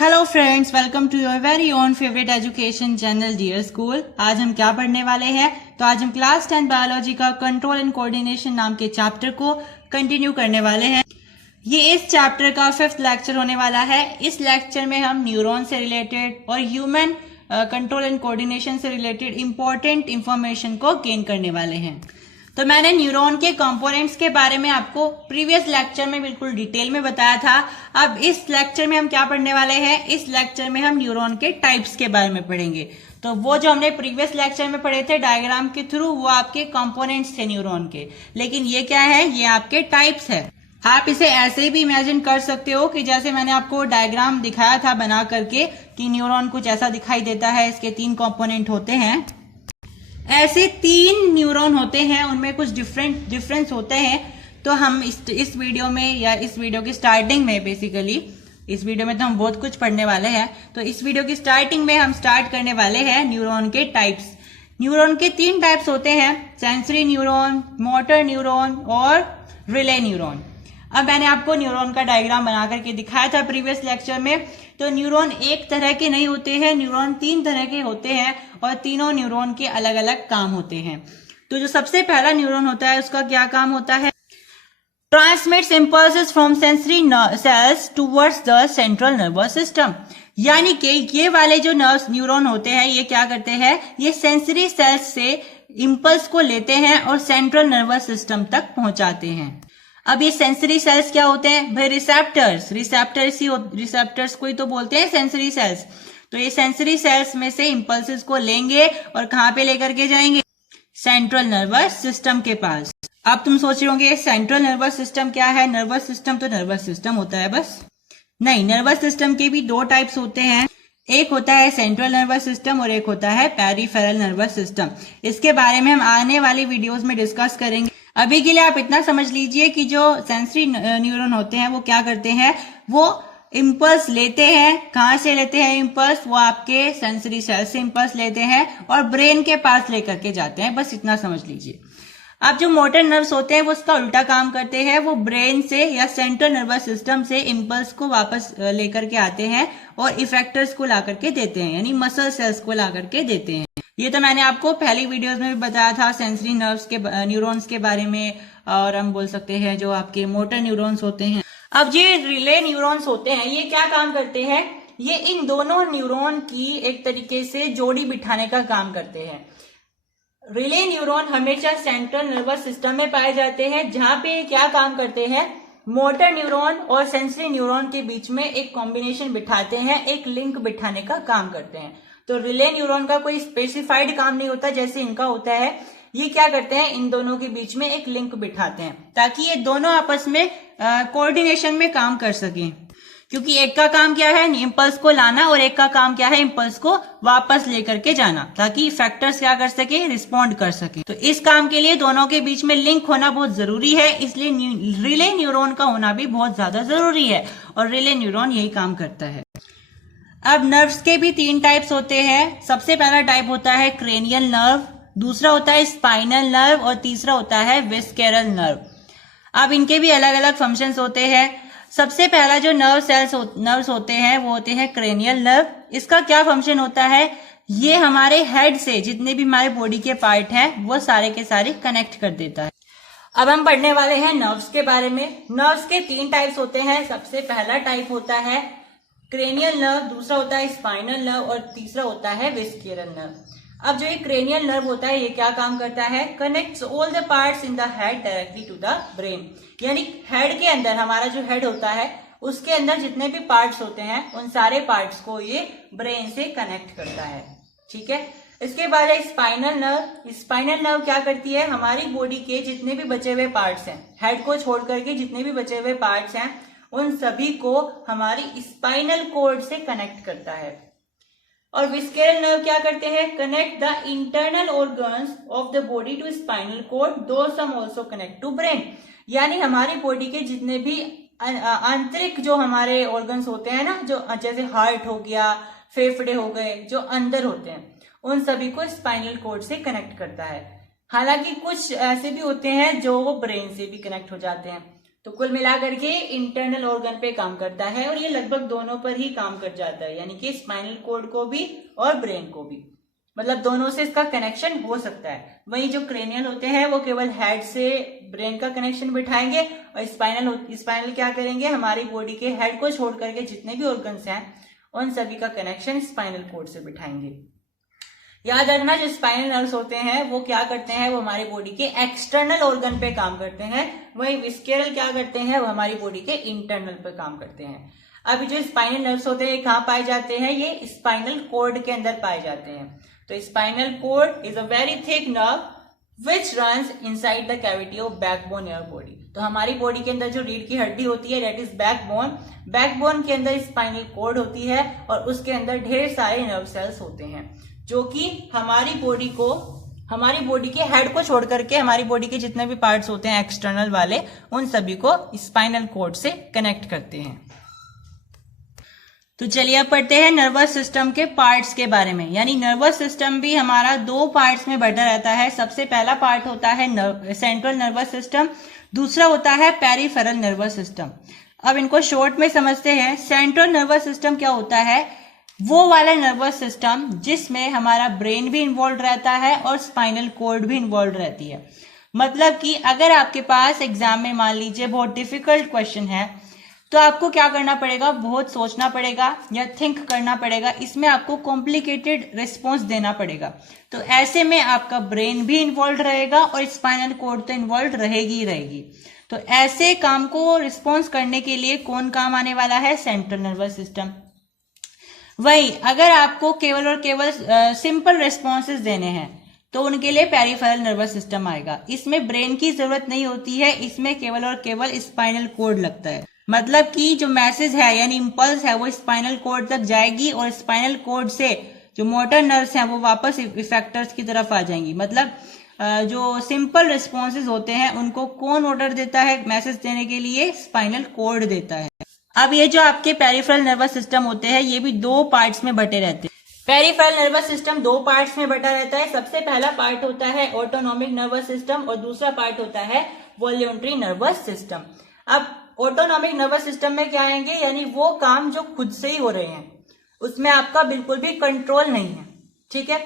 Hello friends, welcome to your very own favourite education channel dear school. आज हम क्या पढ़ने वाले हैं? तो आज हम क्लास 10 बायोलॉजी का कंट्रोल एंड कोऑर्डिनेशन नाम के चैप्टर को कंटिन्यू करने वाले हैं। ये इस चैप्टर का 5th लेक्चर होने वाला है। इस लेक्चर में हम न्यूरॉन से रिलेटेड और ह्यूमन कंट्रोल एंड कोऑर्डिनेशन से रिलेटेड इंपॉर्टेंट इंफॉर्मेशन को गेन करने वाले हैं। तो मैंने न्यूरॉन के कंपोनेंट्स के बारे में आपको प्रीवियस लेक्चर में बिल्कुल डिटेल में बताया था। अब इस लेक्चर में हम क्या पढ़ने वाले हैं? इस लेक्चर में हम न्यूरॉन के टाइप्स के बारे में पढ़ेंगे। तो वो जो हमने प्रीवियस लेक्चर में पढ़े थे डायग्राम के थ्रू, वो आपके कंपोनेंट्स थे न्यूरॉन के, लेकिन ये क्या है? ये आपके टाइप्स है। आप इसे ऐसे भी इमेजिन कर सकते हो कि जैसे मैंने आपको डायग्राम दिखाया था बना करके कि न्यूरॉन कुछ ऐसा दिखाई देता है, इसके 3 कंपोनेंट होते हैं। ऐसे 3 न्यूरॉन होते हैं, उनमें कुछ डिफरेंस होते हैं। तो हम इस वीडियो में या इस वीडियो की स्टार्टिंग में बेसिकली, इस वीडियो में तो हम बहुत कुछ पढ़ने वाले हैं। तो इस वीडियो की स्टार्टिंग में हम स्टार्ट करने वाले हैं न्यूरॉन के टाइप्स। न्यूरॉन के 3 टाइप्स होते हैं, सेंसरी न्यूरॉन, मोटर न्यूरॉन और रिले न्यूरॉन। अब मैंने आपको न्यूरॉन का डायग्राम बना करके दिखाया था प्रीवियस लेक्चर में। तो न्यूरॉन एक तरह के नहीं होते हैं, न्यूरॉन 3 तरह के होते हैं और तीनों न्यूरॉन के अलग अलग काम होते हैं। तो जो सबसे पहला न्यूरॉन होता है, उसका क्या काम होता है? Transmits impulses from sensory sales towards the central nervous system. यानी कि ये वाले जो न्यूरॉन होते हैं, ये क्या करते हैं? ये सेंसरी सेल्स से इंपल्स को लेते हैं और सेंट्रल नर्वस सिस्टम तक पहुंचाते हैं। अब ये सेंसरी सेल्स क्या होते हैं भाई? रिसेप्टर्स को ही तो बोलते हैं सेंसरी सेल्स। तो ये सेंसरी सेल्स में से इंपल्सेस को लेंगे और कहां पे लेकर के जाएंगे? सेंट्रल नर्वस सिस्टम के पास। अब तुम सोच रहे होंगे सेंट्रल नर्वस सिस्टम क्या है? नर्वस सिस्टम तो नर्वस सिस्टम होता है बस। नहीं, नर्वस सिस्टम के भी 2 टाइप्स होते हैं। एक होता है सेंट्रल नर्वस सिस्टम और एक होता है पेरिफेरल नर्वस सिस्टम। इसके बारे में हम आने वाली वीडियोस में डिस्कस करेंगे। अभी के लिए आप इतना समझ लीजिए कि जो सेंसरी न्यूरॉन होते हैं वो क्या करते हैं? वो इंपल्स लेते हैं। कहां से लेते हैं इंपल्स? वो आपके सेंसरी सेल से इंपल्स लेते हैं और ब्रेन के पास लेकर के जाते हैं। बस इतना समझ लीजिए। अब जो मोटर नर्व्स होते हैं वो उसका उल्टा काम करते हैं। वो ब्रेन से या सेंट्रल नर्वस सिस्टम से इंपल्स को वापस लेकर के आते हैं और इफेक्टर्स को ला करके देते हैं, यानी मसल सेल्स को ला करके देते हैं। ये तो मैंने आपको पहली वीडियोस में भी बताया था सेंसरी नर्व्स के न्यूरॉन्स के बारे में। और हम बोल सकते हैं जो आपके मोटर न्यूरॉन्स होते हैं। अब ये रिले न्यूरॉन्स होते हैं, ये क्या काम करते हैं? ये इन दोनों न्यूरॉन की एक तरीके से जोड़ी बिठाने का काम करते हैं। रिले न्यूरॉन हमेशा सेंट्रल नर्वस सिस्टम में पाए जाते हैं, जहां पे क्या काम करते हैं? मोटर न्यूरॉन और सेंसरी न्यूरॉन के बीच में एक कॉम्बिनेशन बिठाते हैं, एक लिंक बिठाने का काम करते हैं। तो रिले न्यूरॉन का कोई स्पेसिफाइड काम नहीं होता जैसे इनका होता है। ये क्या करते हैं? इन दोनों के बीच में एक लिंक बिठाते हैं ताकि ये दोनों आपस में कोऑर्डिनेशन में काम कर सकें। क्योंकि एक का काम क्या है? इंपल्स को लाना, और एक का काम क्या है? इंपल्स को वापस लेकर के जाना, ताकि इफेक्टर्स क्या कर सके? रिस्पॉन्ड कर सके। तो इस काम के लिए दोनों के बीच में लिंक होना बहुत जरूरी है, इसलिए रिले न्यूरॉन का होना भी बहुत ज्यादा जरूरी है और रिले न्यूरॉन यही काम करता है। अब नर्व्स के भी 3 टाइप्स होते हैं। सबसे पहला टाइप होता है क्रेनियल नर्व, दूसरा होता है स्पाइनल नर्व और तीसरा होता है विस्केरल नर्व। अब इनके भी अलग अलग फंक्शंस होते हैं। सबसे पहला जो नर्व्स होते हैं वो होते हैं क्रेनियल नर्व। इसका क्या फंक्शन होता है? ये हमारे हेड से जितने भी हमारे बॉडी के पार्ट हैं वो सारे के सारे कनेक्ट कर देता है। अब हम पढ़ने वाले हैं नर्व्स के बारे में। नर्व्स के 3 टाइप्स होते हैं। सबसे पहला टाइप होता है क्रेनियल नर्व, दूसरा होता है स्पाइनल नर्व और तीसरा होता है विस्केरल नर्व। अब जो ये क्रेनियल नर्व होता है, ये क्या काम करता है? Connects all the parts in the head directly to the brain. यानी हेड के अंदर, हमारा जो हेड होता है उसके अंदर जितने भी पार्ट्स होते हैं उन सारे पार्ट्स को ये ब्रेन से कनेक्ट करता है। ठीक है। इसके बाद है स्पाइनल नर्व। स्पाइनल नर्व क्या करती है? हमारी बॉडी के जितने भी बचे हुए पार्ट्स हैं, हेड को छोड़ करके जितने भी बचे हुए पार्ट्स हैं, उन सभी को हमारी स्पाइनल कॉर्ड से कनेक्ट करता है। और विस्केरल नर्व क्या करते हैं? Connect the internal organs of the body to spinal cord, though some also connect to brain. यानी हमारी बॉडी के जितने भी आंतरिक जो हमारे ऑर्गन्स होते हैं ना, जो जैसे हार्ट हो गया, फेफड़े हो गए, जो अंदर होते हैं, उन सभी को स्पाइनल कॉर्ड से कनेक्ट करता है। हालांकि कुछ ऐसे भी होते हैं जो ब्रेन से भी कनेक्ट हो जाते हैं। तो कुल मिलाकर के इंटरनल ऑर्गन पे काम करता है और ये लगभग दोनों पर ही काम कर जाता है, यानी कि स्पाइनल कॉर्ड को भी और ब्रेन को भी, मतलब दोनों से इसका कनेक्शन हो सकता है। वहीं जो क्रेनियल होते हैं वो केवल हेड से ब्रेन का कनेक्शन बिठाएंगे और स्पाइनल क्या करेंगे, हमारी बॉडी के हेड को छोड़ करके जितने भी ऑर्गन्स हैं उन सभी का कनेक्शन स्पाइनल कॉर्ड से बिठाएंगे। याद रखना, जो स्पाइनल नर्व्स होते हैं वो क्या करते हैं, वो हमारी बॉडी के एक्सटर्नल ऑर्गन पे काम करते हैं, वहीं विस्केरल क्या करते हैं, वो हमारी बॉडी के इंटरनल पे काम करते हैं। अब जो स्पाइनल नर्व्स होते हैं कहाँ पाए जाते हैं, ये स्पाइनल कॉर्ड के अंदर पाए जाते हैं। तो spinal cord is a very thick nerve which runs inside the cavity of backbone in your body. तो हमारी बॉडी के अंदर जो रीढ़ की हड्डी होती है दैट इज बैकबोन, बैकबोन के अंदर स्पाइनल कॉर्ड होती है और उसके अंदर ढेर सारे नर्व सेल्स होते हैं जो कि हमारी बॉडी के हेड को छोड़ करके हमारी बॉडी के जितने भी पार्ट्स होते हैं एक्सटर्नल वाले, उन सभी को स्पाइनल कॉर्ड से कनेक्ट करते हैं। तो चलिए अब पढ़ते हैं नर्वस सिस्टम के पार्ट्स के बारे में। यानी नर्वस सिस्टम भी हमारा दो पार्ट्स में बटा रहता है। सबसे पहला पार्ट होता है सेंट्रल नर्वस सिस्टम, दूसरा होता है पेरिफेरल नर्वस सिस्टम। अब इनको शॉर्ट में समझते हैं। सेंट्रल नर्वस सिस्टम क्या होता है, वो वाला नर्वस सिस्टम जिसमें हमारा ब्रेन भी इन्वॉल्व रहता है और स्पाइनल कॉर्ड भी इन्वॉल्व रहती है। मतलब कि अगर आपके पास एग्जाम में मान लीजिए बहुत डिफिकल्ट क्वेश्चन है तो आपको क्या करना पड़ेगा, बहुत सोचना पड़ेगा या थिंक करना पड़ेगा, इसमें आपको कॉम्प्लिकेटेड रिस्पॉन्स देना पड़ेगा। तो ऐसे में आपका ब्रेन भी इन्वॉल्व रहेगा और स्पाइनल कॉर्ड तो इन्वॉल्व रहेगी। तो ऐसे काम को रिस्पॉन्स करने के लिए कौन काम आने वाला है, सेंट्रल नर्वस सिस्टम। वही अगर आपको केवल और केवल सिंपल रिस्पॉन्सेज देने हैं तो उनके लिए पेरिफेरल नर्वस सिस्टम आएगा। इसमें ब्रेन की जरूरत नहीं होती है, इसमें केवल और केवल स्पाइनल कॉर्ड लगता है। मतलब कि जो मैसेज है यानी इंपल्स है वो स्पाइनल कॉर्ड तक जाएगी और स्पाइनल कॉर्ड से जो मोटर नर्व्स हैं वो वापस इफेक्टर्स की तरफ आ जाएंगी। मतलब जो सिंपल रिस्पॉन्सेज होते हैं उनको कौन ऑर्डर देता है मैसेज देने के लिए, स्पाइनल कॉर्ड देता है। अब ये जो आपके पेरिफेरल नर्वस सिस्टम होते हैं ये भी दो पार्ट्स में बटे रहते हैं। पेरिफेरल नर्वस सिस्टम दो पार्ट्स में बटा रहता है। सबसे पहला पार्ट होता है ऑटोनॉमिक नर्वस सिस्टम और दूसरा पार्ट होता है वॉल्यूंटरी नर्वस सिस्टम। अब ऑटोनॉमिक नर्वस सिस्टम में क्या आएंगे, यानी वो काम जो खुद से ही हो रहे हैं उसमें आपका बिल्कुल भी कंट्रोल नहीं है, ठीक है।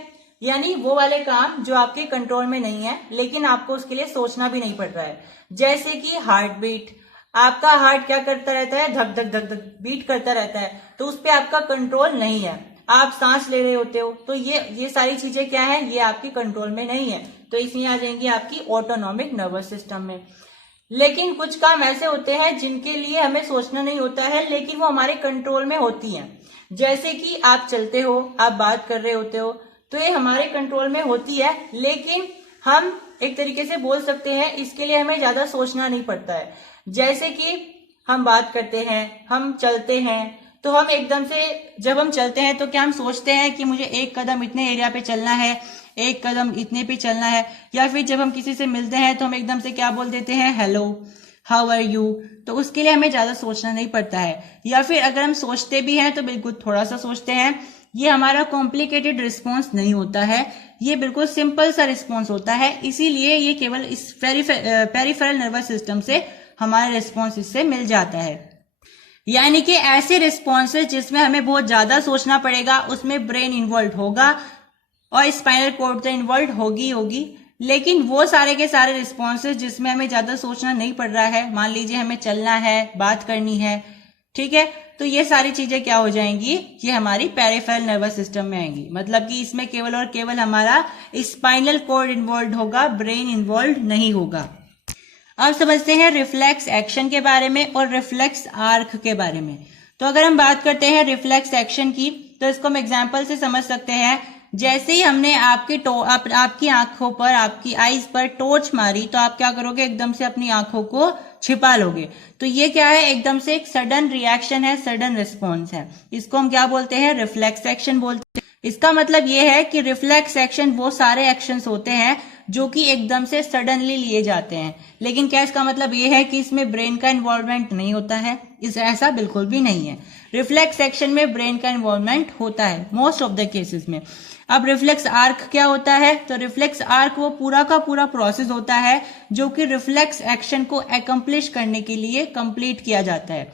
यानी वो वाले काम जो आपके कंट्रोल में नहीं है लेकिन आपको उसके लिए सोचना भी नहीं पड़ रहा है। जैसे कि हार्ट बीट, आपका हार्ट क्या करता रहता है, धक धक धक धक बीट करता रहता है, तो उस पर आपका कंट्रोल नहीं है। आप सांस ले रहे होते हो तो ये सारी चीजें क्या है, ये आपके कंट्रोल में नहीं है, तो इसमें आ जाएंगी आपकी ऑटोनॉमिक नर्वस सिस्टम में। लेकिन कुछ काम ऐसे होते हैं जिनके लिए हमें सोचना नहीं होता है लेकिन वो हमारे कंट्रोल में होती हैं। जैसे कि आप चलते हो, आप बात कर रहे होते हो, तो ये हमारे कंट्रोल में होती है लेकिन हम एक तरीके से बोल सकते हैं इसके लिए हमें ज्यादा सोचना नहीं पड़ता है। जैसे कि हम बात करते हैं, हम चलते हैं, तो हम एकदम से जब हम चलते हैं तो क्या हम सोचते हैं कि मुझे एक कदम इतने एरिया पे चलना है, एक कदम इतने पे चलना है, या फिर जब हम किसी से मिलते हैं तो हम एकदम से क्या बोल देते हैं, हेलो, हाउ आर यू। तो उसके लिए हमें ज्यादा सोचना नहीं पड़ता है। या फिर अगर हम सोचते भी हैं तो बिल्कुल थोड़ा सा सोचते हैं। ये हमारा कॉम्प्लिकेटेड रिस्पॉन्स नहीं होता है, ये बिल्कुल सिंपल सा रिस्पॉन्स होता है। इसीलिए ये केवल इस पेरिफेरल नर्वस सिस्टम से हमारा रिस्पॉन्स इससे मिल जाता है। यानी कि ऐसे रिस्पॉन्सेज जिसमें हमें बहुत ज्यादा सोचना पड़ेगा उसमें ब्रेन इन्वॉल्व होगा और स्पाइनल कॉर्ड तो इन्वॉल्व होगी। लेकिन वो सारे के सारे रिस्पॉन्सेज जिसमें हमें ज्यादा सोचना नहीं पड़ रहा है, मान लीजिए हमें चलना है, बात करनी है, ठीक है, तो ये सारी चीजें क्या हो जाएंगी, ये हमारी पेरिफेरल नर्वस सिस्टम में आएंगी। मतलब कि इसमें केवल और केवल हमारा स्पाइनल कॉर्ड इन्वॉल्व होगा, ब्रेन इन्वॉल्व नहीं होगा। अब समझते हैं रिफ्लेक्स एक्शन के बारे में और रिफ्लेक्स आर्क के बारे में। तो अगर हम बात करते हैं रिफ्लेक्स एक्शन की तो इसको हम एग्जांपल से समझ सकते हैं। जैसे ही हमने आपकी आंखों पर, आपकी आईज पर टॉर्च मारी तो आप क्या करोगे, एकदम से अपनी आंखों को छिपा लोगे। तो ये क्या है, एकदम से एक सडन रिएक्शन है, सडन रिस्पॉन्स है। इसको हम क्या बोलते हैं, रिफ्लेक्स एक्शन बोलते हैं। इसका मतलब ये है कि रिफ्लेक्स एक्शन वो सारे एक्शंस होते हैं जो कि एकदम से सडनली लिए जाते हैं। लेकिन क्या इसका मतलब ये है कि इसमें ब्रेन का इन्वॉल्वमेंट नहीं होता है? ऐसा बिल्कुल भी नहीं है। रिफ्लेक्स एक्शन में ब्रेन का इन्वॉल्वमेंट होता है मोस्ट ऑफ द केसेस में। अब रिफ्लेक्स आर्क क्या होता है? तो रिफ्लेक्स आर्क वो पूरा का पूरा प्रोसेस होता है जो कि रिफ्लेक्स एक्शन को एकम्प्लिश करने के लिए कंप्लीट किया जाता है।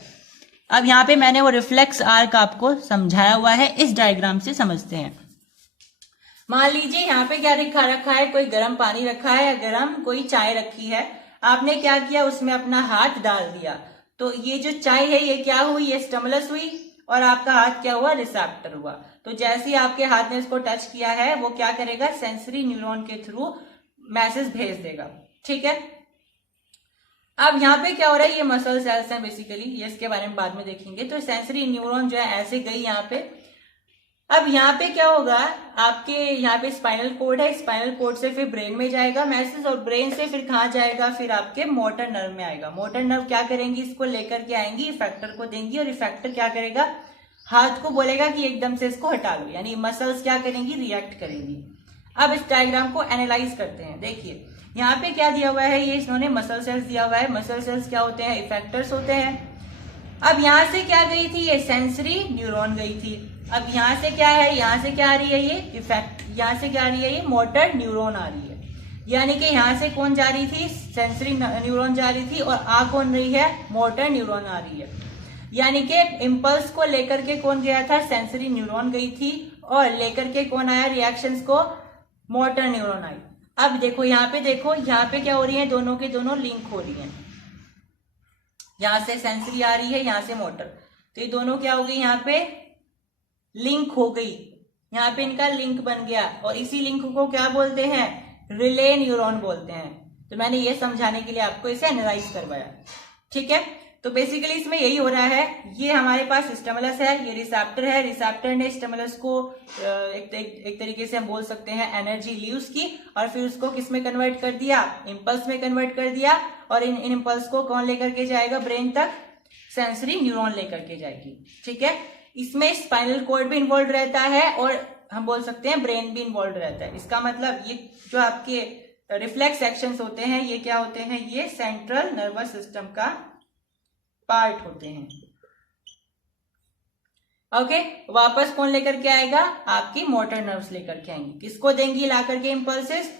अब यहाँ पे मैंने वो रिफ्लेक्स आर्क आपको समझाया हुआ है, इस डायग्राम से समझते हैं। मान लीजिए यहाँ पे क्या रखा है, कोई गर्म पानी रखा है या गर्म कोई चाय रखी है। आपने क्या किया, उसमें अपना हाथ डाल दिया, तो ये जो चाय है ये क्या हुई, ये स्टिमुलस हुई, और आपका हाथ क्या हुआ, रिसेप्टर हुआ। तो जैसे ही आपके हाथ ने इसको टच किया है वो क्या करेगा, सेंसरी न्यूरॉन के थ्रू मैसेज भेज देगा। ठीक है, अब यहाँ पे क्या हो रहा है, ये मसल सेल्स हैं बेसिकली, ये इसके बारे में बाद में देखेंगे। तो सेंसरी न्यूरॉन जो है ऐसे गई यहाँ पे। अब यहाँ पे क्या होगा, आपके यहाँ पे स्पाइनल कोड है, स्पाइनल कोड से फिर ब्रेन में जाएगा मैसेज, और ब्रेन से फिर कहाँ जाएगा, फिर आपके मोटर नर्व में आएगा। मोटर नर्व क्या करेंगी, इसको लेकर के आएंगी, इफेक्टर को देंगी, और इफेक्टर क्या करेगा, हाथ को बोलेगा कि एकदम से इसको हटा लो, यानी मसल्स क्या करेंगी, रिएक्ट करेंगी। अब इस डायग्राम को एनालाइज करते हैं। देखिए यहाँ पे क्या दिया हुआ है, ये इन्होंने मसल सेल्स दिया हुआ है। मसल सेल्स क्या होते हैं, इफेक्टर्स होते हैं। अब यहाँ से क्या गई थी, ये सेंसरी न्यूरॉन गई थी। अब यहाँ से क्या है, यहाँ से क्या आ रही है, ये इफेक्ट, यहाँ से क्या आ रही है, ये मोटर न्यूरॉन आ रही है। यानी कि यहाँ से कौन जा रही थी, सेंसरी न्यूरॉन जा रही थी, और आ कौन रही है, मोटर न्यूरॉन आ रही है। यानी कि इम्पल्स को लेकर के कौन गया था, सेंसरी न्यूरॉन गई थी, और लेकर के कौन आया रिएक्शंस को, मोटर न्यूरॉन आई। अब देखो यहाँ पे, देखो यहाँ पे क्या हो रही है, दोनों के दोनों लिंक हो रही है। यहाँ से सेंसरी आ रही है, यहाँ से मोटर, तो ये दोनों क्या हो गई, यहाँ पे लिंक हो गई। यहाँ पे इनका लिंक बन गया, और इसी लिंक को क्या बोलते हैं, रिले न्यूरॉन बोलते हैं। तो मैंने ये समझाने के लिए आपको इसे एनालाइज करवाया। ठीक है, तो बेसिकली इसमें यही हो रहा है, ये हमारे पास स्टिमुलस है, ये रिसेप्टर है, रिसेप्टर ने स्टिमुलस को एक तरीके से हम बोल सकते हैं एनर्जी लीव्स की, और फिर उसको किस में कन्वर्ट कर दिया, इंपल्स में कन्वर्ट कर दिया। और इन इंपल्स को कौन लेकर के जाएगा ब्रेन तक, सेंसरी न्यूरॉन लेकर के जाएगी। ठीक है, इसमें स्पाइनल कॉर्ड भी इन्वॉल्व रहता है, और हम बोल सकते हैं ब्रेन भी इन्वॉल्व रहता है। इसका मतलब ये जो आपके रिफ्लेक्स एक्शंस होते हैं, ये क्या होते हैं, ये सेंट्रल नर्वस सिस्टम का पार्ट होते हैं। ओके, वापस कौन लेकर के आएगा, आपकी मोटर नर्व्स लेकर के आएंगी। किसको देंगी ला करके इम्पल्सेस,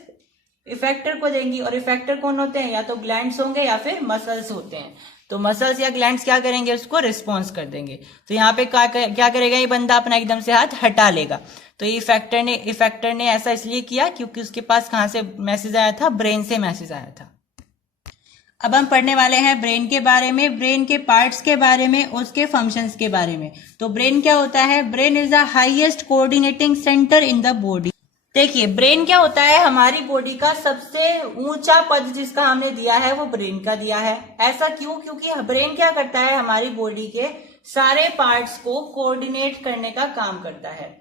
इफेक्टर को देंगी। और इफेक्टर कौन होते हैं, या तो ग्लैंड्स होंगे या फिर मसल्स होते हैं। तो मसल्स या ग्लैंड्स क्या करेंगे, उसको रिस्पॉन्स कर देंगे। तो यहाँ पे क्या करेगा, ये बंदा अपना एकदम से हाथ हटा लेगा। तो ये इफेक्टर ने ऐसा इसलिए किया क्योंकि उसके पास कहाँ से मैसेज आया था, ब्रेन से मैसेज आया था। अब हम पढ़ने वाले हैं ब्रेन के बारे में, ब्रेन के पार्ट्स के बारे में, उसके फंक्शंस के बारे में। तो ब्रेन क्या होता है, brain is the highest coordinating centre in the body. देखिए ब्रेन क्या होता है, हमारी बॉडी का सबसे ऊंचा पद जिसका हमने दिया है वो ब्रेन का दिया है। ऐसा क्यों, क्योंकि ब्रेन क्या करता है, हमारी बॉडी के सारे पार्ट्स को कोऑर्डिनेट करने का काम करता है।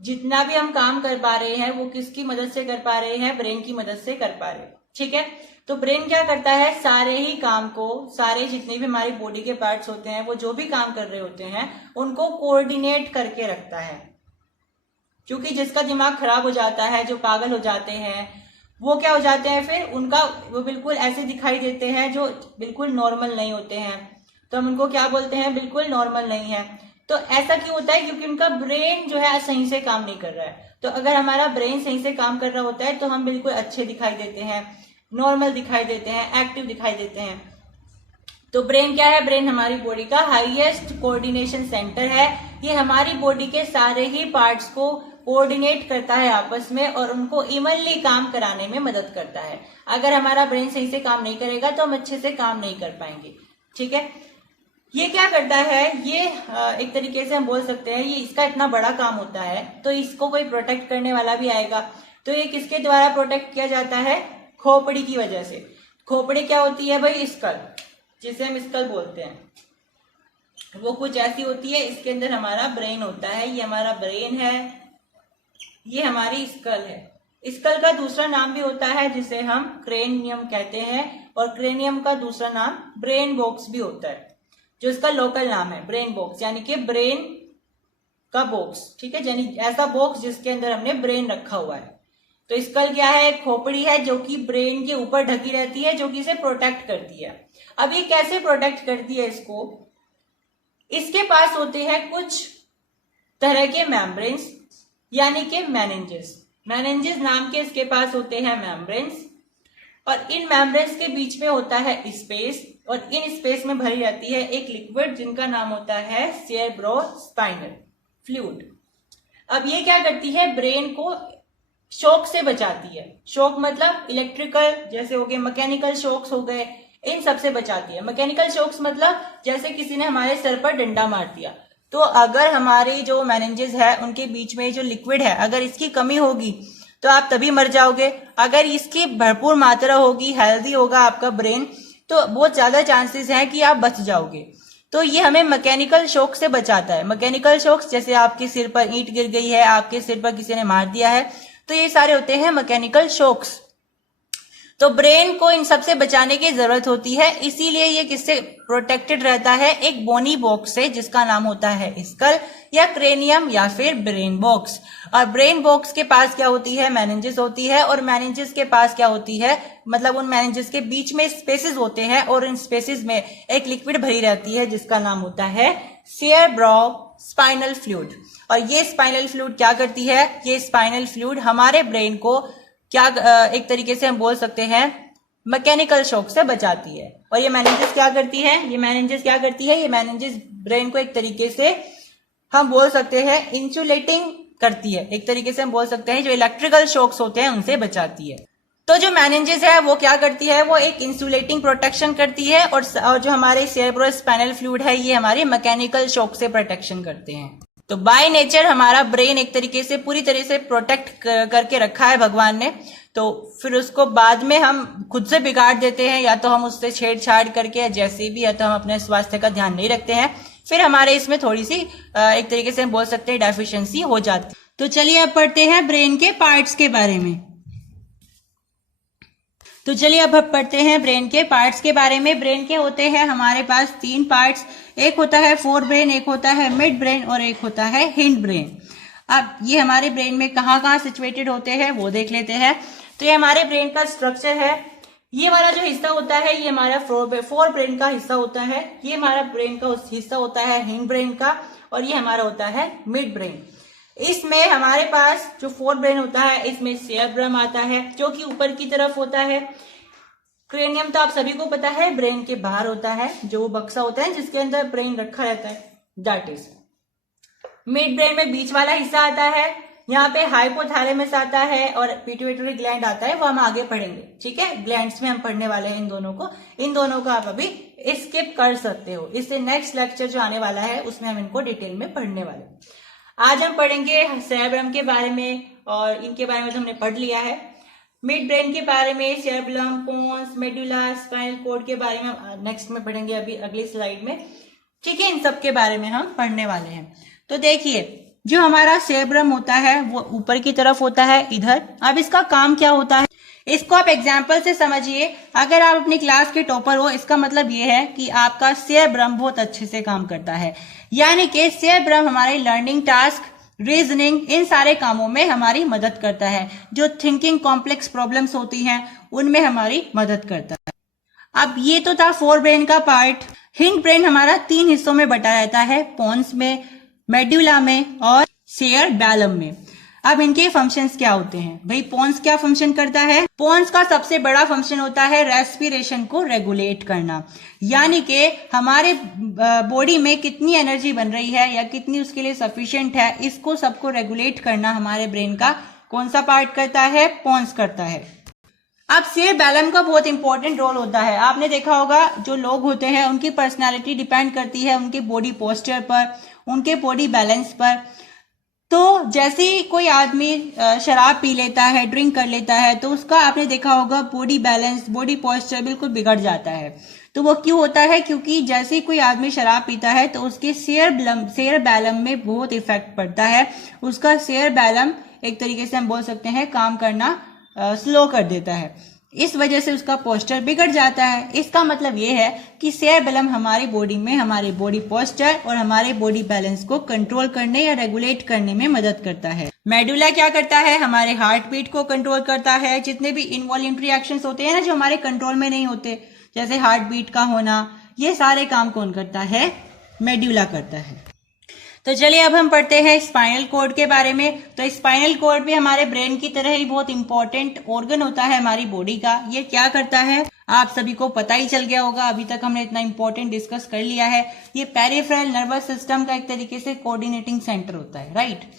जितना भी हम काम कर पा रहे हैं वो किसकी मदद से कर पा रहे हैं, ब्रेन की मदद से कर पा रहे हैं। ठीक है, तो ब्रेन क्या करता है, सारे ही काम को, सारे जितने भी हमारी बॉडी के पार्ट्स होते हैं वो जो भी काम कर रहे होते हैं उनको कोऑर्डिनेट करके रखता है। क्योंकि जिसका दिमाग खराब हो जाता है, जो पागल हो जाते हैं, वो क्या हो जाते हैं, फिर उनका वो बिल्कुल ऐसे दिखाई देते हैं जो बिल्कुल नॉर्मल नहीं होते हैं। तो हम उनको क्या बोलते हैं, बिल्कुल नॉर्मल नहीं है। तो ऐसा क्यों होता है, क्योंकि उनका ब्रेन जो है सही से काम नहीं कर रहा है। तो अगर हमारा ब्रेन सही से काम कर रहा होता है तो हम बिल्कुल अच्छे दिखाई देते हैं, नॉर्मल दिखाई देते हैं, एक्टिव दिखाई देते हैं। तो ब्रेन क्या है, ब्रेन हमारी बॉडी का हाईएस्ट कोऑर्डिनेशन सेंटर है। ये हमारी बॉडी के सारे ही पार्ट्स को कोऑर्डिनेट करता है आपस में, और उनको इवनली काम कराने में मदद करता है। अगर हमारा ब्रेन सही से काम नहीं करेगा तो हम अच्छे से काम नहीं कर पाएंगे। ठीक है, ये क्या करता है, ये एक तरीके से हम बोल सकते हैं, ये इसका इतना बड़ा काम होता है तो इसको कोई प्रोटेक्ट करने वाला भी आएगा। तो ये किसके द्वारा प्रोटेक्ट किया जाता है, खोपड़ी की वजह से। खोपड़ी क्या होती है भाई, स्कल, जिसे हम स्कल बोलते हैं, वो कुछ ऐसी होती है। इसके अंदर हमारा ब्रेन होता है, ये हमारा ब्रेन है, ये हमारी स्कल है। स्कल का दूसरा नाम भी होता है जिसे हम क्रेनियम कहते हैं, और क्रेनियम का दूसरा नाम ब्रेन बॉक्स भी होता है, जो इसका लोकल नाम है ब्रेन बॉक्स, यानी कि ब्रेन का बॉक्स। ठीक है, यानी ऐसा बॉक्स जिसके अंदर हमने ब्रेन रखा हुआ है। तो स्कल क्या है? खोपड़ी है जो कि ब्रेन के ऊपर ढकी रहती है, जो कि इसे प्रोटेक्ट करती है। अब ये कैसे प्रोटेक्ट करती है इसको? इसके पास होते हैं कुछ तरह के मेम्ब्रेन्स, यानी कि मेनिंजेस। मेनिंजेस नाम के इसके पास होते हैं मेम्ब्रेन्स, और इन मेम्ब्रेन्स के बीच में होता है स्पेस, और इन स्पेस में भरी रहती है एक लिक्विड जिनका नाम होता है सेरेब्रोस्पाइनल फ्लूइड। अब ये क्या करती है? ब्रेन को शॉक से बचाती है। शॉक मतलब इलेक्ट्रिकल, जैसे हो गए मैकेनिकल शॉक्स हो गए, इन सब से बचाती है। मैकेनिकल शॉक्स मतलब जैसे किसी ने हमारे सर पर डंडा मार दिया, तो अगर हमारी जो मेनिंजेस है उनके बीच में जो लिक्विड है, अगर इसकी कमी होगी तो आप तभी मर जाओगे। अगर इसकी भरपूर मात्रा होगी, हेल्दी होगा आपका ब्रेन, तो बहुत ज्यादा चांसेस हैं कि आप बच जाओगे। तो ये हमें मैकेनिकल शॉक से बचाता है। मैकेनिकल शॉक्स जैसे आपके सिर पर ईंट गिर गई है, आपके सिर पर किसी ने मार दिया है, तो ये सारे होते हैं मैकेनिकल शॉक्स। तो ब्रेन को इन सबसे बचाने की जरूरत होती है, इसीलिए ये किससे प्रोटेक्टेड रहता है? एक बोनी बॉक्स से, जिसका नाम होता है स्कल या क्रेनियम या फिर ब्रेन बॉक्स। और ब्रेन बॉक्स के पास क्या होती है? मेनिंजेस होती है, और मेनिंजेस के पास क्या होती है? मतलब उन मेनिंजेस के बीच में स्पेसेस होते हैं, और इन स्पेसेस में एक लिक्विड भरी रहती है जिसका नाम होता है सेरेब्रोस्पाइनल फ्लूइड। और ये स्पाइनल फ्लूइड क्या करती है? ये स्पाइनल फ्लूइड हमारे ब्रेन को क्या एक तरीके से हम बोल सकते हैं मैकेनिकल शॉक से बचाती है। और ये मेनिंजेस क्या करती है? ये मेनिंजेस क्या करती है? ये मेनिंजेस ब्रेन को एक तरीके से हम बोल सकते हैं इंसुलेटिंग करती है। एक तरीके से हम बोल सकते हैं जो इलेक्ट्रिकल शॉक्स होते हैं उनसे बचाती है। तो जो मेनिंजेस है वो क्या करती है? वो एक इंसुलेटिंग प्रोटेक्शन करती है, और जो हमारे सेरेब्रोस्पाइनल फ्लूइड है ये हमारे मैकेनिकल शॉक से प्रोटेक्शन करते हैं। तो बाय नेचर हमारा ब्रेन एक तरीके से पूरी तरह से प्रोटेक्ट करके रखा है भगवान ने। तो फिर उसको बाद में हम खुद से बिगाड़ देते हैं, या तो हम उससे छेड़छाड़ करके, जैसे भी, या तो हम अपने स्वास्थ्य का ध्यान नहीं रखते हैं, फिर हमारे इसमें थोड़ी सी एक तरीके से हम बोल सकते हैं डेफिशिएंसी हो जाती। तो चलिए अब पढ़ते हैं ब्रेन के पार्ट्स के बारे में। तो चलिए अब पढ़ते हैं ब्रेन के पार्ट्स के बारे में। ब्रेन के होते हैं हमारे पास 3 पार्ट्स, एक होता है फोर ब्रेन, एक होता है मिड ब्रेन, और एक होता है हिंड ब्रेन। अब ये हमारे ब्रेन में कहाँ कहाँ सिचुएटेड होते हैं वो देख लेते हैं। तो ये हमारे ब्रेन का स्ट्रक्चर है। ये वाला जो हिस्सा होता है ये हमारा फोर ब्रेन का हिस्सा होता है, ये हमारा ब्रेन का हिस्सा होता है हिंड ब्रेन का, और ये हमारा होता है मिड ब्रेन। इसमें हमारे पास जो फोर ब्रेन होता है इसमें सेरेब्रम आता है जो कि ऊपर की तरफ होता है। क्रेनियम तो आप सभी को पता है ब्रेन के बाहर होता है, जो बक्सा होता है जिसके अंदर ब्रेन रखा रहता है, दैट इज। मिड ब्रेन में बीच वाला हिस्सा आता है, यहाँ पे हाइपोथैलेमस आता है, और पिट्यूटरी ग्लैंड आता है, वो हम आगे पढ़ेंगे, ठीक है। ग्लैंड्स में हम पढ़ने वाले हैं इन दोनों को आप अभी स्किप कर सकते हो। इससे नेक्स्ट लेक्चर जो आने वाला है उसमें हम इनको डिटेल में पढ़ने वाले हैं। आज हम पढ़ेंगे सेरेब्रम के बारे में, और इनके बारे में तो हमने पढ़ लिया है। मिड ब्रेन के बारे में, cerebrum, pons, medulla, spinal cord के बारे में नेक्स्ट में पढ़ेंगे, अभी अगली स्लाइड में, ठीक है। इन सब के बारे में हम पढ़ने वाले हैं। तो देखिए जो हमारा सेरेब्रम होता है वो ऊपर की तरफ होता है इधर। अब इसका काम क्या होता है इसको आप एग्जाम्पल से समझिए। अगर आप अपनी क्लास के टॉपर हो इसका मतलब ये है कि आपका सेरेब्रम बहुत अच्छे से काम करता है, यानी कि सेरेब्रम हमारे लर्निंग टास्क, रीजनिंग, इन सारे कामों में हमारी मदद करता है। जो थिंकिंग कॉम्प्लेक्स प्रॉब्लम्स होती हैं उनमें हमारी मदद करता है। अब ये तो था फोर ब्रेन का पार्ट। हिंड ब्रेन हमारा 3 हिस्सों में बटा रहता है, पोन्स में, मेडुला में और सेरेबैलम में। अब इनके फंक्शंस क्या होते हैं भाई? पोन्स क्या फंक्शन करता है? पोन्स का सबसे बड़ा फंक्शन होता है रेस्पिरेशन को रेगुलेट करना, यानी कि हमारे बॉडी में कितनी एनर्जी बन रही है या कितनी उसके लिए सफिशिएंट है, इसको सबको रेगुलेट करना हमारे ब्रेन का कौन सा पार्ट करता है? पोन्स करता है। अब सेरेबैलम का बहुत इंपॉर्टेंट रोल होता है। आपने देखा होगा जो लोग होते हैं उनकी पर्सनैलिटी डिपेंड करती है उनके बॉडी पोस्चर पर, उनके बॉडी बैलेंस पर। तो जैसे ही कोई आदमी शराब पी लेता है, ड्रिंक कर लेता है, तो उसका आपने देखा होगा बॉडी बैलेंस, बॉडी पोस्चर बिल्कुल बिगड़ जाता है। तो वो क्यों होता है? क्योंकि जैसे ही कोई आदमी शराब पीता है तो उसके सेरेबैलम में बहुत इफेक्ट पड़ता है। उसका सेरेबैलम एक तरीके से हम बोल सकते हैं काम करना स्लो कर देता है। इस वजह से उसका पोस्चर बिगड़ जाता है। इसका मतलब ये है कि सेरेबेलम हमारी बॉडी में हमारे बॉडी पोस्चर और हमारे बॉडी बैलेंस को कंट्रोल करने या रेगुलेट करने में मदद करता है। मेडुला क्या करता है, हमारे हार्ट बीट को कंट्रोल करता है। जितने भी इनवॉल्यूंटरी एक्शंस होते हैं ना जो हमारे कंट्रोल में नहीं होते, जैसे हार्ट बीट का होना, ये सारे काम कौन करता है, मेडुला करता है। तो चलिए अब हम पढ़ते हैं स्पाइनल कॉर्ड के बारे में। तो स्पाइनल कॉर्ड भी हमारे ब्रेन की तरह ही बहुत इंपॉर्टेंट ऑर्गन होता है हमारी बॉडी का। ये क्या करता है आप सभी को पता ही चल गया होगा, अभी तक हमने इतना इंपॉर्टेंट डिस्कस कर लिया है। ये पेरिफेरल नर्वस सिस्टम का एक तरीके से कोऑर्डिनेटिंग सेंटर होता है, राइट।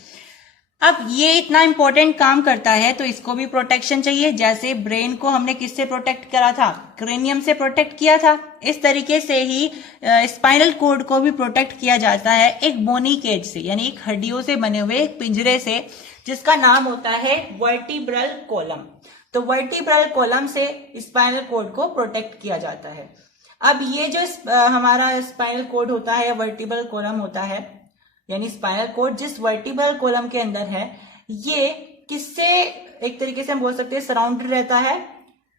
अब ये इतना इंपॉर्टेंट काम करता है तो इसको भी प्रोटेक्शन चाहिए। जैसे ब्रेन को हमने किससे प्रोटेक्ट करा था, क्रेनियम से प्रोटेक्ट किया था, इस तरीके से ही स्पाइनल कॉर्ड को भी प्रोटेक्ट किया जाता है एक बोनी केज से, यानी एक हड्डियों से बने हुए एक पिंजरे से, जिसका नाम होता है वर्टिब्रल कॉलम। तो वर्टिब्रल कॉलम से स्पाइनल कॉर्ड को प्रोटेक्ट किया जाता है। अब ये जो हमारा स्पाइनल कॉर्ड होता है, वर्टिब्रल कॉलम होता है, यानी स्पाइनल कॉर्ड जिस वर्टिब्रल कॉलम के अंदर है, ये किससे एक तरीके से हम बोल सकते हैं सराउंडेड रहता है,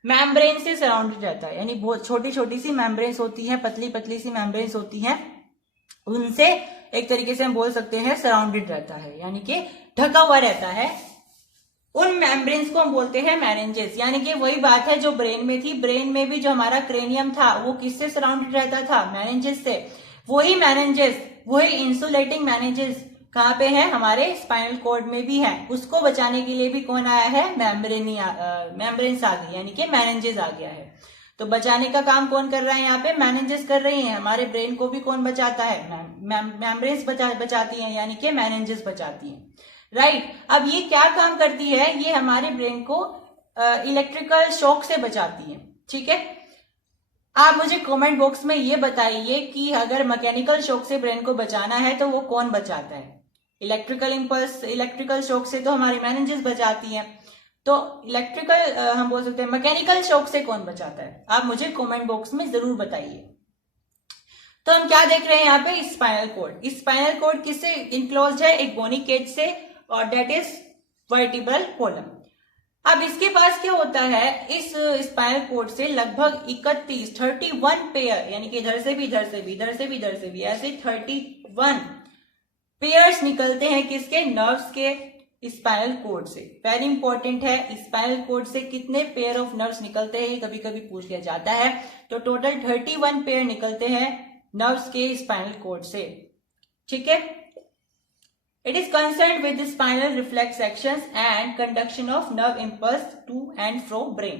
मेम्ब्रेन से सराउंडेड रहता है। यानी बहुत छोटी छोटी सी मेम्ब्रेन्स होती हैं, पतली पतली सी मेम्ब्रेन्स होती हैं, उनसे एक तरीके से हम बोल सकते हैं सराउंडेड रहता है, यानी कि ढका हुआ रहता है। उन मेम्ब्रेन्स को हम बोलते हैं मेनिंजेस। यानी कि वही बात है जो ब्रेन में थी, ब्रेन में भी जो हमारा क्रेनियम था वो किससे सराउंडेड रहता था, मेनिंजेस से। वही मेनिंजेस, वही इंसुलेटिंग मेनिंजेस कहाँ पे है, हमारे स्पाइनल कॉर्ड में भी है। उसको बचाने के लिए भी कौन आया है, मेम्ब्रेन्स आ गई, यानी कि मेनिंजेस आ गया है। तो बचाने का काम कौन कर रहा है, यहाँ पे मेनिंजेस कर रही हैं। हमारे ब्रेन को भी कौन बचाता है, मेम्ब्रेन्स बचाती हैं, यानी कि मेनिंजेस बचाती हैं, राइट। अब ये क्या काम करती है, ये हमारे ब्रेन को इलेक्ट्रिकल शॉक से बचाती है, ठीक है। आप मुझे कमेंट बॉक्स में ये बताइए कि अगर मैकेनिकल शॉक से ब्रेन को बचाना है तो वो कौन बचाता है। इलेक्ट्रिकल इंपल्स, इलेक्ट्रिकल शॉक से तो हमारी मेनिंजेस बचाती हैं, तो इलेक्ट्रिकल हम बोल सकते हैं मैकेनिकल शॉक से कौन बचाता है, आप मुझे कमेंट बॉक्स में जरूर बताइए। तो हम क्या देख रहे हैं यहाँ पे, स्पाइनल कॉर्ड। स्पाइनल कॉर्ड किससे इनक्लोज्ड है, एक बोनी केज से, और डेट इज वर्टिब्रल कॉलम। अब इसके पास क्या होता है, इस स्पाइनल कॉर्ड से लगभग 31 पेयर, यानी कि इधर से भी इधर से भी इधर से भी इधर से भी ऐसे 31 पेयर्स निकलते हैं किसके, नर्व्स के, स्पाइनल कॉर्ड से। वेरी इंपॉर्टेंट है, स्पाइनल कॉर्ड से कितने पेयर ऑफ नर्व्स निकलते हैं कभी कभी पूछ लिया जाता है। तो टोटल 31 पेयर निकलते हैं नर्व्स के स्पाइनल कॉर्ड से, ठीक है। It is concerned with the spinal reflex actions and conduction of nerve impulse to and from brain.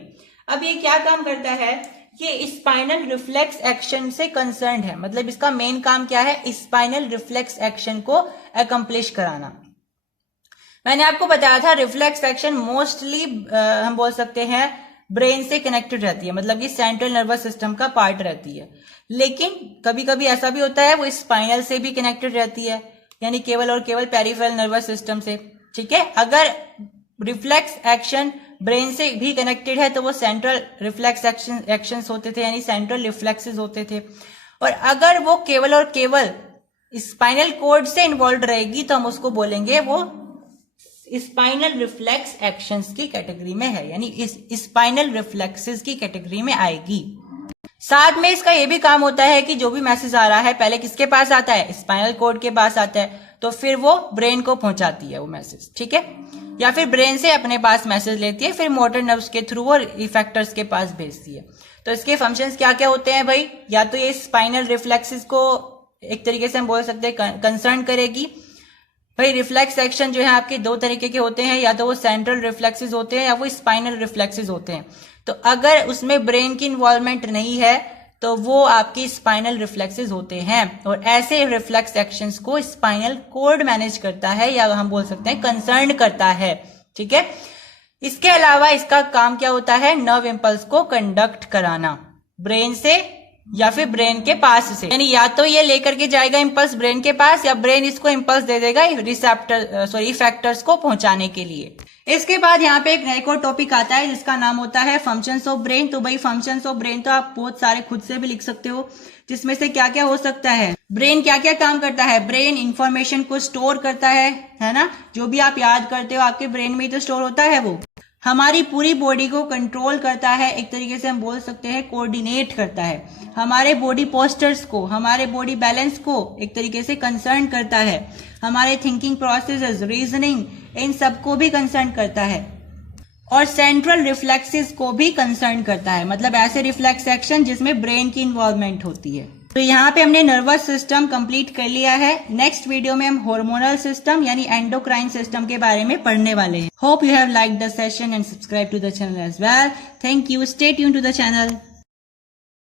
अब ये क्या काम करता है, ये स्पाइनल रिफ्लेक्स एक्शन से कंसर्न्ड है। मतलब इसका मेन काम क्या है, स्पाइनल रिफ्लेक्स एक्शन को अकम्प्लिश कराना। मैंने आपको बताया था रिफ्लेक्स एक्शन मोस्टली हम बोल सकते हैं ब्रेन से कनेक्टेड रहती है, मतलब कि सेंट्रल नर्वस सिस्टम का पार्ट रहती है। लेकिन कभी कभी ऐसा भी होता है वो स्पाइनल से भी कनेक्टेड रहती है, यानी केवल और केवल पेरिफेरल नर्वस सिस्टम से, ठीक है। अगर रिफ्लेक्स एक्शन ब्रेन से भी कनेक्टेड है तो वो सेंट्रल रिफ्लेक्स एक्शंस होते थे, यानी सेंट्रल रिफ्लेक्सेस होते थे। और अगर वो केवल और केवल स्पाइनल कॉर्ड से इन्वॉल्व रहेगी तो हम उसको बोलेंगे वो स्पाइनल रिफ्लेक्स एक्शंस की कैटेगरी में है, यानी इस स्पाइनल रिफ्लेक्सेस की कैटेगरी में आएगी। साथ में इसका ये भी काम होता है कि जो भी मैसेज आ रहा है पहले किसके पास आता है, स्पाइनल कॉर्ड के पास आता है, तो फिर वो ब्रेन को पहुंचाती है वो मैसेज, ठीक है। या फिर ब्रेन से अपने पास मैसेज लेती है, फिर मोटर नर्व्स के थ्रू और इफेक्टर्स के पास भेजती है। तो इसके फंक्शंस क्या क्या होते हैं भाई, या तो ये स्पाइनल रिफ्लेक्सेस को एक तरीके से हम बोल सकते हैं कंसर्न करेगी। भाई रिफ्लेक्स एक्शन जो है आपके दो तरीके के होते हैं, या तो वो सेंट्रल रिफ्लेक्सेस होते हैं या वो स्पाइनल रिफ्लेक्सेस होते हैं। तो अगर उसमें ब्रेन की इन्वॉल्वमेंट नहीं है तो वो आपकी स्पाइनल रिफ्लेक्सेस होते हैं, और ऐसे रिफ्लेक्स एक्शंस को स्पाइनल कॉर्ड मैनेज करता है, या हम बोल सकते हैं कंसर्न करता है, ठीक है। इसके अलावा इसका काम क्या होता है, नर्व इंपल्स को कंडक्ट कराना ब्रेन से या फिर ब्रेन के पास से, यानी या तो ये लेकर के जाएगा इंपल्स ब्रेन के पास, या ब्रेन इसको इंपल्स दे देगा इफेक्टर्स को पहुंचाने के लिए। इसके बाद यहाँ पे एक और टॉपिक आता है जिसका नाम होता है फंक्शंस ऑफ ब्रेन। तो भाई फंक्शंस ऑफ ब्रेन तो आप बहुत सारे खुद से भी लिख सकते हो, जिसमें से क्या क्या हो सकता है, ब्रेन क्या क्या काम करता है। ब्रेन इंफॉर्मेशन को स्टोर करता है ना, जो भी आप याद करते हो आपके ब्रेन में ही तो स्टोर होता है वो। हमारी पूरी बॉडी को कंट्रोल करता है, एक तरीके से हम बोल सकते हैं कोऑर्डिनेट करता है, हमारे बॉडी पोस्चर्स को, हमारे बॉडी बैलेंस को एक तरीके से कंसर्न करता है, हमारे थिंकिंग प्रोसेसेस, रीजनिंग, इन सबको भी कंसर्न करता है, और सेंट्रल रिफ्लेक्सेस को भी कंसर्न करता है, मतलब ऐसे रिफ्लेक्स एक्शन जिसमें ब्रेन की इन्वॉल्वमेंट होती है। तो यहाँ पे हमने नर्वस सिस्टम कंप्लीट कर लिया है। नेक्स्ट वीडियो में हम हार्मोनल सिस्टम यानी एंडोक्राइन सिस्टम के बारे में पढ़ने वाले हैं। Hope you have liked the session and subscribe to the channel as well. Thank you. Stay tune to the channel.